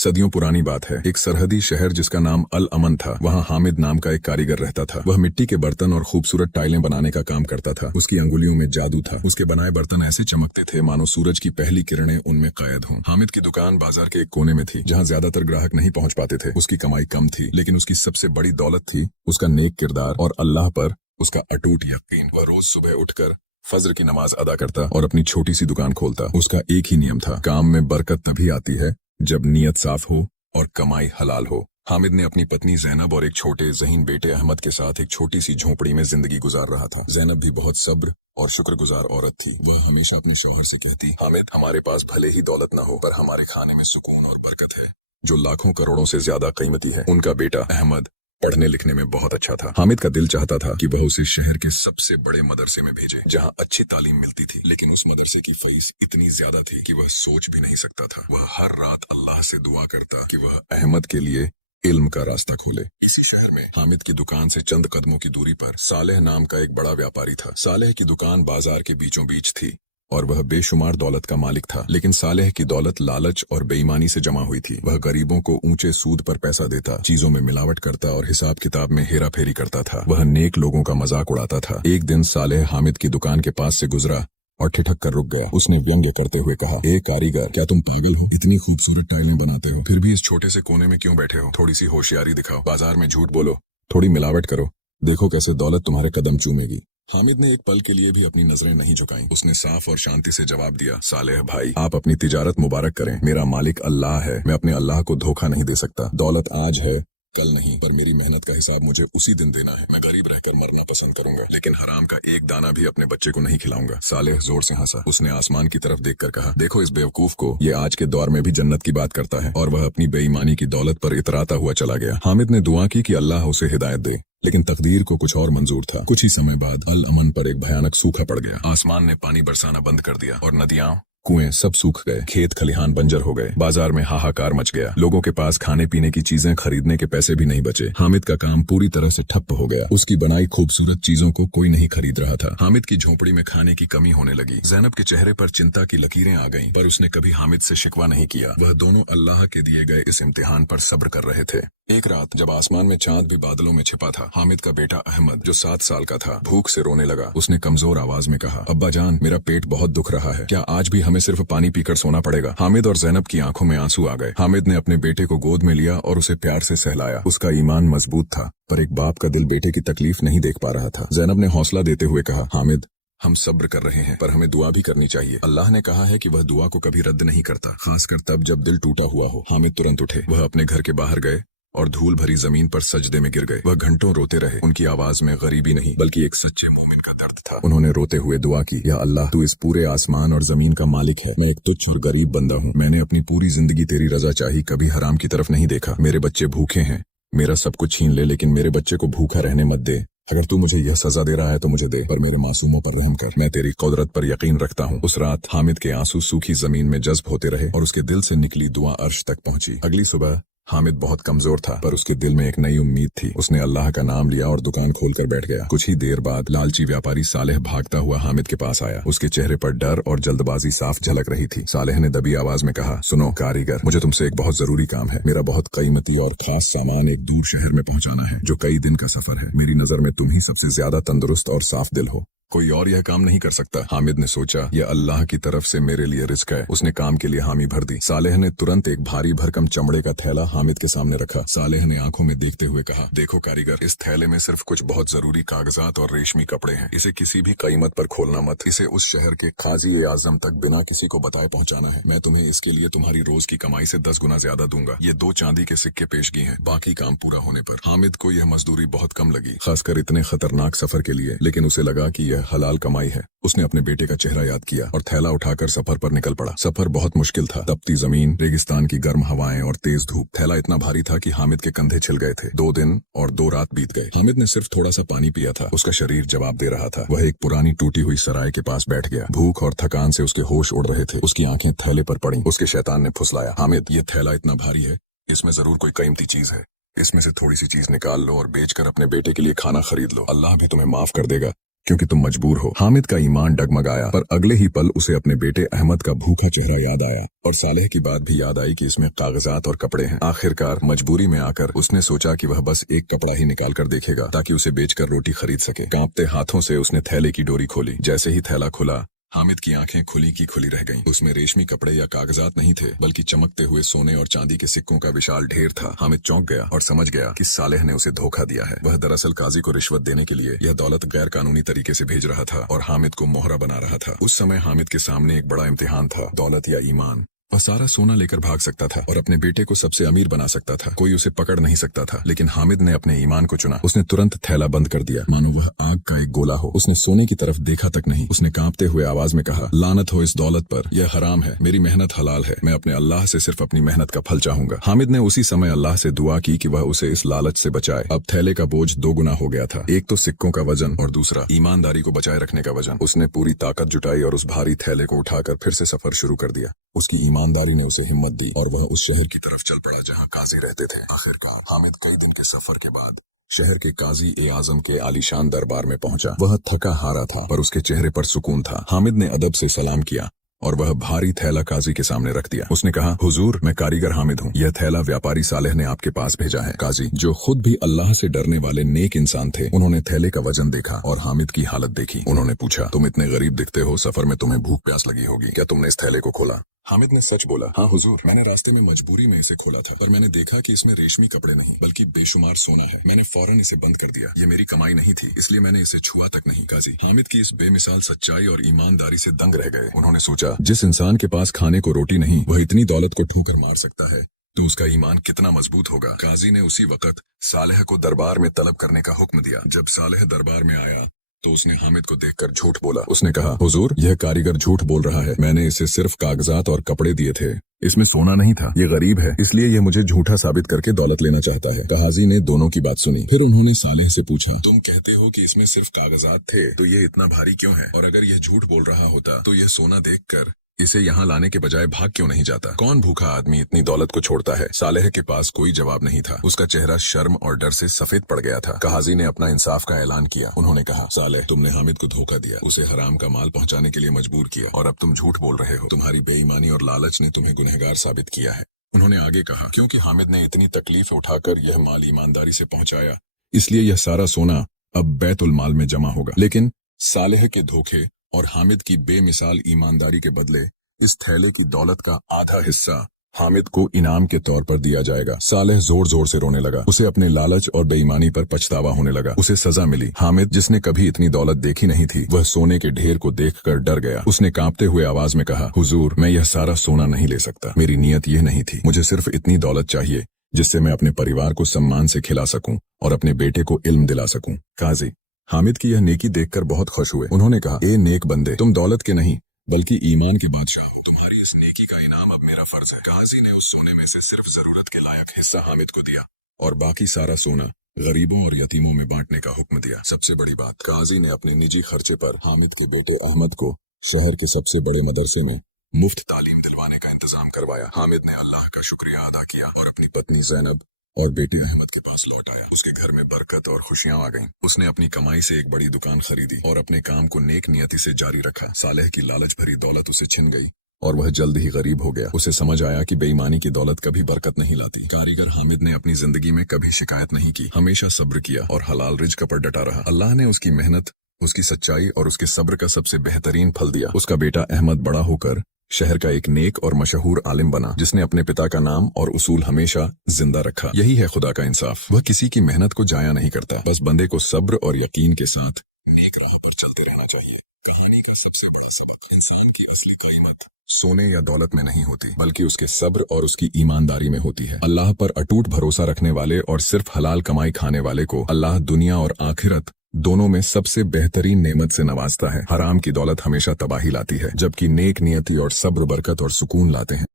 सदियों पुरानी बात है। एक सरहदी शहर जिसका नाम अल अमन था, वहाँ हामिद नाम का एक कारीगर रहता था। वह मिट्टी के बर्तन और खूबसूरत टाइलें बनाने का काम करता था। उसकी अंगुलियों में जादू था। उसके बनाए बर्तन ऐसे चमकते थे मानो सूरज की पहली किरणें उनमें कैद हों। हामिद की दुकान बाजार के एक कोने में थी, जहाँ ज्यादातर ग्राहक नहीं पहुंच पाते थे। उसकी कमाई कम थी, लेकिन उसकी सबसे बड़ी दौलत थी उसका नेक किरदार और अल्लाह पर उसका अटूट यकीन। वह रोज सुबह उठकर फज्र की नमाज अदा करता और अपनी छोटी सी दुकान खोलता। उसका एक ही नियम था, काम में बरकत तभी आती है जब नीयत साफ हो और कमाई हलाल हो। हामिद ने अपनी पत्नी जैनब और एक छोटे ज़हीन बेटे अहमद के साथ एक छोटी सी झोंपड़ी में जिंदगी गुजार रहा था। जैनब भी बहुत सब्र और शुक्रगुजार औरत थी। वह हमेशा अपने शौहर से कहती, हामिद, हमारे पास भले ही दौलत न हो, पर हमारे खाने में सुकून और बरकत है, जो लाखों करोड़ों से ज्यादा कीमती है। उनका बेटा अहमद पढ़ने लिखने में बहुत अच्छा था। हामिद का दिल चाहता था कि वह उसे शहर के सबसे बड़े मदरसे में भेजे, जहां अच्छी तालीम मिलती थी, लेकिन उस मदरसे की फीस इतनी ज्यादा थी कि वह सोच भी नहीं सकता था। वह हर रात अल्लाह से दुआ करता कि वह अहमद के लिए इल्म का रास्ता खोले। इसी शहर में हामिद की दुकान से चंद कदमों की दूरी पर सालेह नाम का एक बड़ा व्यापारी था। सालेह की दुकान बाजार के बीचों बीच थी और वह बेशुमार दौलत का मालिक था, लेकिन सालेह की दौलत लालच और बेईमानी से जमा हुई थी। वह गरीबों को ऊंचे सूद पर पैसा देता, चीजों में मिलावट करता और हिसाब किताब में हेरा फेरी करता था। वह नेक लोगों का मजाक उड़ाता था। एक दिन सालेह हामिद की दुकान के पास से गुजरा और ठिठक कर रुक गया। उसने व्यंग्य करते हुए कहा, ए कारीगर, क्या तुम पागल हो? इतनी खूबसूरत टाइलें बनाते हो, फिर भी इस छोटे से कोने में क्यों बैठे हो? थोड़ी सी होशियारी दिखाओ, बाजार में झूठ बोलो, थोड़ी मिलावट करो, देखो कैसे दौलत तुम्हारे कदम चूमेगी। हामिद ने एक पल के लिए भी अपनी नजरें नहीं झुकाईं। उसने साफ और शांति से जवाब दिया, सालेह भाई, आप अपनी तिजारत मुबारक करें। मेरा मालिक अल्लाह है, मैं अपने अल्लाह को धोखा नहीं दे सकता। दौलत आज है, कल नहीं, पर मेरी मेहनत का हिसाब मुझे उसी दिन देना है। मैं गरीब रहकर मरना पसंद करूंगा, लेकिन हराम का एक दाना भी अपने बच्चे को नहीं खिलाऊंगा। सालेह जोर से हंसा। उसने आसमान की तरफ देखकर कहा, देखो इस बेवकूफ को, ये आज के दौर में भी जन्नत की बात करता है। और वह अपनी बेईमानी की दौलत पर इतराता हुआ चला गया। हामिद ने दुआ की कि अल्लाह उसे हिदायत दे, लेकिन तकदीर को कुछ और मंजूर था। कुछ ही समय बाद अल अमन पर एक भयानक सूखा पड़ गया। आसमान ने पानी बरसाना बंद कर दिया और नदियां, कुएं सब सूख गए। खेत खलिहान बंजर हो गए। बाजार में हाहाकार मच गया। लोगों के पास खाने पीने की चीजें खरीदने के पैसे भी नहीं बचे। हामिद का काम पूरी तरह से ठप्प हो गया। उसकी बनाई खूबसूरत चीजों को कोई नहीं खरीद रहा था। हामिद की झोपड़ी में खाने की कमी होने लगी। जैनब के चेहरे पर चिंता की लकीरें आ गईं, पर उसने कभी हामिद से शिकवा नहीं किया। वह दोनों अल्लाह के दिए गए इस इम्तिहान पर सब्र कर रहे थे। एक रात जब आसमान में चांद भी बादलों में छिपा था, हामिद का बेटा अहमद, जो 7 साल का था, भूख से रोने लगा। उसने कमजोर आवाज में कहा, अब्बा जान, मेरा पेट बहुत दुख रहा है, क्या आज भी हमें सिर्फ पानी पीकर सोना पड़ेगा? हामिद और जैनब की आंखों में आंसू आ गए। हामिद ने अपने बेटे को गोद में लिया और उसे प्यार से सहलाया। उसका ईमान मजबूत था, पर एक बाप का दिल बेटे की तकलीफ नहीं देख पा रहा था। जैनब ने हौसला देते हुए कहा, हामिद, हम सब्र कर रहे हैं, पर हमें दुआ भी करनी चाहिए। अल्लाह ने कहा है कि वह दुआ को कभी रद्द नहीं करता, खासकर तब जब दिल टूटा हुआ हो। हामिद तुरंत उठे। वह अपने घर के बाहर गए और धूल भरी जमीन पर सजदे में गिर गए। वह घंटों रोते रहे। उनकी आवाज में गरीबी नहीं, बल्कि एक सच्चे मोमिन का दर्द था। उन्होंने रोते हुए दुआ की, या अल्लाह, तू इस पूरे आसमान और जमीन का मालिक है। मैं एक तुच्छ और गरीब बंदा हूँ। मैंने अपनी पूरी जिंदगी तेरी रजा चाही, कभी हराम की तरफ नहीं देखा। मेरे बच्चे भूखे हैं, मेरा सब कुछ छीन ले, लेकिन मेरे बच्चे को भूखा रहने मत दे। अगर तू मुझे यह सजा दे रहा है तो मुझे दे, पर मेरे मासूमों पर रहम कर। मैं तेरी कुदरत पर यकीन रखता हूँ। उस रात हामिद के आंसू सूखी जमीन में जज्ब होते रहे और उसके दिल से निकली दुआ अर्श तक पहुंची। अगली सुबह हामिद बहुत कमजोर था, पर उसके दिल में एक नई उम्मीद थी। उसने अल्लाह का नाम लिया और दुकान खोलकर बैठ गया। कुछ ही देर बाद लालची व्यापारी सालेह भागता हुआ हामिद के पास आया। उसके चेहरे पर डर और जल्दबाजी साफ झलक रही थी। सालेह ने दबी आवाज में कहा, सुनो कारीगर, मुझे तुमसे एक बहुत जरूरी काम है। मेरा बहुत कीमती और खास सामान एक दूर शहर में पहुंचाना है, जो कई दिन का सफर है। मेरी नजर में तुम ही सबसे ज्यादा तंदुरुस्त और साफ दिल हो, कोई और यह काम नहीं कर सकता। हामिद ने सोचा, यह अल्लाह की तरफ से मेरे लिए रिस्क है। उसने काम के लिए हामी भर दी। सालेह ने तुरंत एक भारी भरकम चमड़े का थैला हामिद के सामने रखा। सालेह ने आंखों में देखते हुए कहा, देखो कारीगर, इस थैले में सिर्फ कुछ बहुत जरूरी कागजात और रेशमी कपड़े हैं। इसे किसी भी कीमत पर खोलना मत। इसे उस शहर के काजी आजम तक बिना किसी को बताए पहुंचाना है। मैं तुम्हें इसके लिए तुम्हारी रोज की कमाई से 10 गुना ज्यादा दूंगा। ये 2 चांदी के सिक्के पेशगी हैं, बाकी काम पूरा होने पर। हामिद को यह मजदूरी बहुत कम लगी, खासकर इतने खतरनाक सफर के लिए, लेकिन उसे लगा कि यह हलाल कमाई है। उसने अपने बेटे का चेहरा याद किया और थैला उठाकर सफर पर निकल पड़ा। सफर बहुत मुश्किल था। तपती जमीन, रेगिस्तान की गर्म हवाएं और तेज धूप। थैला इतना भारी था कि हामिद के कंधे छिल गए थे। 2 दिन और 2 रात बीत गए। हामिद ने सिर्फ थोड़ा सा पानी पिया था। उसका शरीर जवाब दे रहा था। वह एक पुरानी टूटी हुई सराय के पास बैठ गया। भूख और थकान से उसके होश उड़ रहे थे। उसकी आंखें थैले पर पड़ी। उसके शैतान ने फुसलाया, हामिद, ये थैला इतना भारी है, इसमें जरूर कोई कीमती चीज है। इसमें से थोड़ी सी चीज निकाल लो और बेचकर अपने बेटे के लिए खाना खरीद लो। अल्लाह भी तुम्हें माफ कर देगा। क्योंकि तुम मजबूर हो। हामिद का ईमान डगमगाया, पर अगले ही पल उसे अपने बेटे अहमद का भूखा चेहरा याद आया और सालेह की बात भी याद आई कि इसमें कागजात और कपड़े हैं। आखिरकार मजबूरी में आकर उसने सोचा कि वह बस एक कपड़ा ही निकाल कर देखेगा ताकि उसे बेचकर रोटी खरीद सके। कांपते हाथों से उसने थैले की डोरी खोली। जैसे ही थैला खुला, हामिद की आंखें खुली की खुली रह गईं। उसमें रेशमी कपड़े या कागजात नहीं थे, बल्कि चमकते हुए सोने और चांदी के सिक्कों का विशाल ढेर था। हामिद चौंक गया और समझ गया कि सालेह ने उसे धोखा दिया है। वह दरअसल काजी को रिश्वत देने के लिए यह दौलत गैर कानूनी तरीके से भेज रहा था और हामिद को मोहरा बना रहा था। उस समय हामिद के सामने एक बड़ा इम्तिहान था, दौलत या ईमान। वह सारा सोना लेकर भाग सकता था और अपने बेटे को सबसे अमीर बना सकता था। कोई उसे पकड़ नहीं सकता था, लेकिन हामिद ने अपने ईमान को चुना। उसने तुरंत थैला बंद कर दिया, मानो वह आग का एक गोला हो। उसने सोने की तरफ देखा तक नहीं। उसने कांपते हुए आवाज में कहा, लानत हो इस दौलत पर, यह हराम है। मेरी मेहनत हलाल है। मैं अपने अल्लाह से सिर्फ अपनी मेहनत का फल चाहूंगा। हामिद ने उसी समय अल्लाह से दुआ की कि वह उसे इस लालच से बचाए। अब थैले का बोझ दो गुना हो गया था, एक तो सिक्कों का वजन और दूसरा ईमानदारी को बचाए रखने का वजन। उसने पूरी ताकत जुटाई और उस भारी थैले को उठाकर फिर से सफर शुरू कर दिया। उसकी ईमानदारी ने उसे हिम्मत दी और वह उस शहर की तरफ चल पड़ा जहां काजी रहते थे। आखिरकार हामिद कई दिन के सफर के बाद शहर के काजी ए आजम के आलीशान दरबार में पहुंचा। वह थका हारा था, पर उसके चेहरे पर सुकून था। हामिद ने अदब से सलाम किया और वह भारी थैला काजी के सामने रख दिया। उसने कहा, हुजूर, मैं कारीगर हामिद हूँ। यह थैला व्यापारी सालेह ने आपके पास भेजा है। काजी, जो खुद भी अल्लाह से डरने वाले नेक इंसान थे, उन्होंने थैले का वजन देखा और हामिद की हालत देखी। उन्होंने पूछा, तुम इतने गरीब दिखते हो, सफर में तुम्हें भूख प्यास लगी होगी, क्या तुमने इस थैले को खोला? हामिद ने सच बोला, हाँ हुजूर, मैंने रास्ते में मजबूरी में इसे खोला था, पर मैंने देखा कि इसमें रेशमी कपड़े नहीं बल्कि बेशुमार सोना है। मैंने फौरन इसे बंद कर दिया। ये मेरी कमाई नहीं थी, इसलिए मैंने इसे छुआ तक नहीं। काजी हामिद की इस बेमिसाल सच्चाई और ईमानदारी से दंग रह गए। उन्होंने सोचा, जिस इंसान के पास खाने को रोटी नहीं, वह इतनी दौलत को ठोकर मार सकता है, तो उसका ईमान कितना मजबूत होगा। काजी ने उसी वक्त सालेह को दरबार में तलब करने का हुक्म दिया। जब सालेह दरबार में आया तो उसने हामिद को देखकर झूठ बोला। उसने कहा, हुजूर, यह कारीगर झूठ बोल रहा है। मैंने इसे सिर्फ कागजात और कपड़े दिए थे, इसमें सोना नहीं था। ये गरीब है, इसलिए यह मुझे झूठा साबित करके दौलत लेना चाहता है। काजी ने दोनों की बात सुनी। फिर उन्होंने सालेह से पूछा, तुम कहते हो कि इसमें सिर्फ कागजात थे, तो ये इतना भारी क्यों है? और अगर यह झूठ बोल रहा होता तो यह सोना देखकर इसे यहाँ लाने के बजाय भाग क्यों नहीं जाता? कौन भूखा आदमी इतनी दौलत को छोड़ता है? सालेह के पास कोई जवाब नहीं था। उसका चेहरा शर्म और डर से सफेद पड़ गया था। काजी ने अपना इंसाफ का ऐलान किया। उन्होंने कहा, सालेह, तुमने हामिद को धोखा दिया, उसे हराम का माल पहुंचाने के लिए मजबूर किया, और अब तुम झूठ बोल रहे हो। तुम्हारी बेईमानी और लालच ने तुम्हें गुनहगार साबित किया है। उन्होंने आगे कहा, क्योंकि हामिद ने इतनी तकलीफ उठाकर यह माल ईमानदारी से पहुंचाया, इसलिए यह सारा सोना अब बैतुल माल में जमा होगा। लेकिन सालेह के धोखे और हामिद की बेमिसाल ईमानदारी के बदले इस थैले की दौलत का आधा हिस्सा हामिद को इनाम के तौर पर दिया जाएगा। सालेह जोर जोर से रोने लगा। उसे अपने लालच और बेईमानी पर पछतावा होने लगा। उसे सजा मिली। हामिद, जिसने कभी इतनी दौलत देखी नहीं थी, वह सोने के ढेर को देखकर डर गया। उसने कांपते हुए आवाज में कहा, हुजूर, मैं यह सारा सोना नहीं ले सकता। मेरी नीयत यह नहीं थी। मुझे सिर्फ इतनी दौलत चाहिए जिससे मैं अपने परिवार को सम्मान से खिला सकूं और अपने बेटे को इल्म दिला सकूं। काजी हामिद की यह नेकी देखकर बहुत खुश हुए। उन्होंने कहा, ए नेक बंदे, तुम दौलत के नहीं बल्कि ईमान के बादशाह हो। तुम्हारी इस नेकी का इनाम अब मेरा फर्ज है। काजी ने उस सोने में से सिर्फ जरूरत के लायक हिस्सा हामिद को दिया और बाकी सारा सोना गरीबों और यतीमों में बांटने का हुक्म दिया। सबसे बड़ी बात, काजी ने अपने निजी खर्चे पर हामिद के बेटे अहमद को शहर के सबसे बड़े मदरसे में मुफ्त तालीम दिलवाने का इंतजाम करवाया। हामिद ने अल्लाह का शुक्रिया अदा किया और अपनी पत्नी जैनब और बेटे अहमद के पास लौट आया। उसके घर में बरकत और खुशियां आ गईं। उसने अपनी कमाई से एक बड़ी दुकान खरीदी और अपने काम को नेक नियति से जारी रखा। सालेह की लालच भरी दौलत उसे छिन गई और वह जल्द ही गरीब हो गया। उसे समझ आया कि बेईमानी की दौलत कभी बरकत नहीं लाती। कारीगर हामिद ने अपनी जिंदगी में कभी शिकायत नहीं की, हमेशा सब्र किया और हलाल रिज्क पर डटा रहा। अल्लाह ने उसकी मेहनत, उसकी सच्चाई और उसके सब्र का सबसे बेहतरीन फल दिया। उसका बेटा अहमद बड़ा होकर शहर का एक नेक और मशहूर आलिम बना, जिसने अपने पिता का नाम और उसूल हमेशा जिंदा रखा। यही है खुदा का इंसाफ। वह किसी की मेहनत को जाया नहीं करता। बस बंदे को सब्र और यकीन के साथ नेक राह पर चलते रहना चाहिए। कहानी का सबसे बड़ा सबक, इंसान की असली कीमत सोने या दौलत में नहीं होती, बल्कि उसके सब्र और उसकी ईमानदारी में होती है। अल्लाह पर अटूट भरोसा रखने वाले और सिर्फ हलाल कमाई खाने वाले को अल्लाह दुनिया और आखिरत दोनों में सबसे बेहतरीन नेमत से नवाजता है। हराम की दौलत हमेशा तबाही लाती है, जबकि नेक नियति और सब्र बरकत और सुकून लाते हैं।